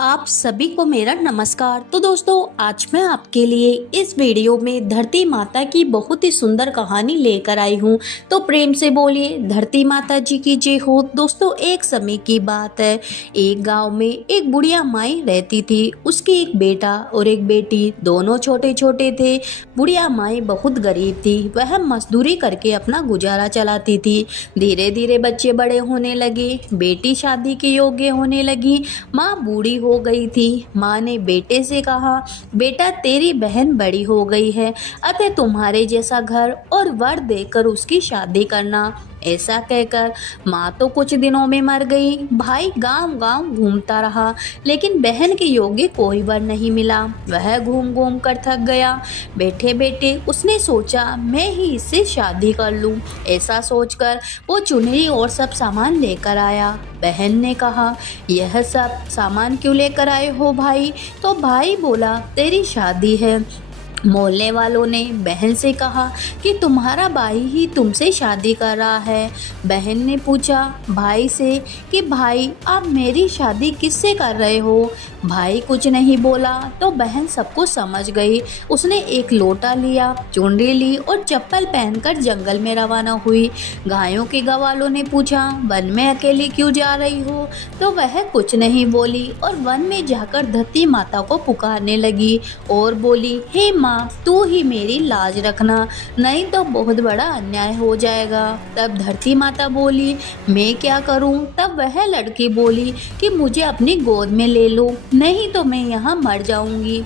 आप सभी को मेरा नमस्कार। तो दोस्तों, आज मैं आपके लिए इस वीडियो में धरती माता की बहुत ही सुंदर कहानी लेकर आई हूँ। तो प्रेम से बोलिए धरती माता जी की जय हो। दोस्तों, एक समय की बात है। एक गांव में एक बुढ़िया माई रहती थी। उसकी एक बेटा और एक बेटी, दोनों छोटे छोटे थे। बुढ़िया माई बहुत गरीब थी। वह मजदूरी करके अपना गुजारा चलाती थी। धीरे धीरे बच्चे बड़े होने लगे, बेटी शादी के योग्य होने लगी, माँ बूढ़ी हो गई थी। माँ ने बेटे से कहा, बेटा तेरी बहन बड़ी हो गई है, अतः तुम्हारे जैसा घर और वर देकर उसकी शादी करना। ऐसा कहकर माँ तो कुछ दिनों में मर गई। भाई गांव गांव घूमता रहा, लेकिन बहन के योग्य कोई वर नहीं मिला। वह घूम घूम कर थक गया। बैठे बैठे उसने सोचा, मैं ही इससे शादी कर लूं। ऐसा सोचकर वो चुनरी और सब सामान लेकर आया। बहन ने कहा, यह सब सामान क्यों लेकर आए हो भाई? तो भाई बोला, तेरी शादी है। मोहल्ले वालों ने बहन से कहा कि तुम्हारा भाई ही तुमसे शादी कर रहा है। बहन ने पूछा भाई से कि भाई आप मेरी शादी किससे कर रहे हो? भाई कुछ नहीं बोला तो बहन सब कुछ समझ गई। उसने एक लोटा लिया, चुनरी ली और चप्पल पहनकर जंगल में रवाना हुई। गायों के गवालों ने पूछा, वन में अकेले क्यों जा रही हो? तो वह कुछ नहीं बोली और वन में जाकर धरती माता को पुकारने लगी और बोली, हे माँ, तू ही मेरी लाज रखना, नहीं तो बहुत बड़ा अन्याय हो जाएगा। तब धरती माता बोली, मैं क्या करूं? तब वह लड़की बोली कि मुझे अपनी गोद में ले लो, नहीं तो मैं यहाँ मर जाऊंगी।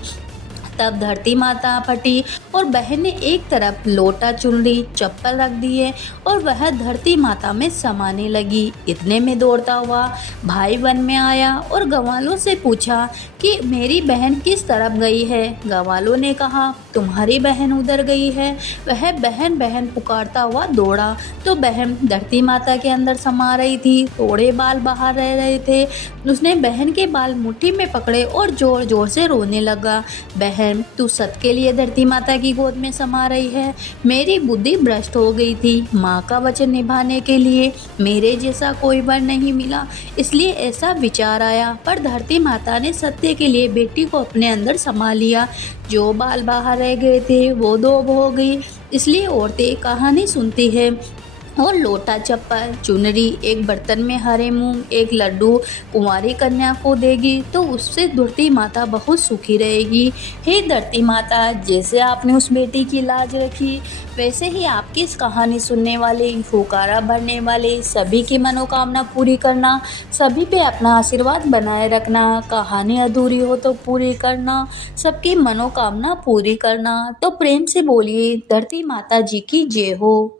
तब धरती माता फटी और बहन ने एक तरफ लोटा, चुनरी, चप्पल रख दिए और वह धरती माता में समाने लगी। इतने में दौड़ता हुआ भाई वन में आया और गवालों से पूछा कि मेरी बहन किस तरफ गई है? गवालों ने कहा, तुम्हारी बहन उधर गई है। वह बहन बहन पुकारता हुआ दौड़ा तो बहन धरती माता के अंदर समा रही थी। थोड़े बाल बाहर रह रहे थे। उसने बहन के बाल मुट्ठी में पकड़े और जोर जोर से रोने लगा। बहन, तू सत के लिए धरती माता की गोद में समा रही है। मेरी बुद्धि भ्रष्ट हो गई थी। माँ का वचन निभाने के लिए मेरे जैसा कोई वर नहीं मिला, इसलिए ऐसा विचार आया। पर धरती माता ने सत्य के लिए बेटी को अपने अंदर समा लिया। जो बाल बाहर रह गए थे वो दो हो गई। इसलिए औरतें कहानी सुनती है और लोटा, चप्पल, चुनरी एक बर्तन में हरे मूंग, एक लड्डू कुंवारी कन्या को देगी तो उससे धरती माता बहुत सुखी रहेगी। हे धरती माता, जैसे आपने उस बेटी की लाज रखी, वैसे ही आपकी इस कहानी सुनने वाले, फुकारा भरने वाले सभी की मनोकामना पूरी करना, सभी पे अपना आशीर्वाद बनाए रखना। कहानी अधूरी हो तो पूरी करना, सबकी मनोकामना पूरी करना। तो प्रेम से बोलिए धरती माता जी की जय हो।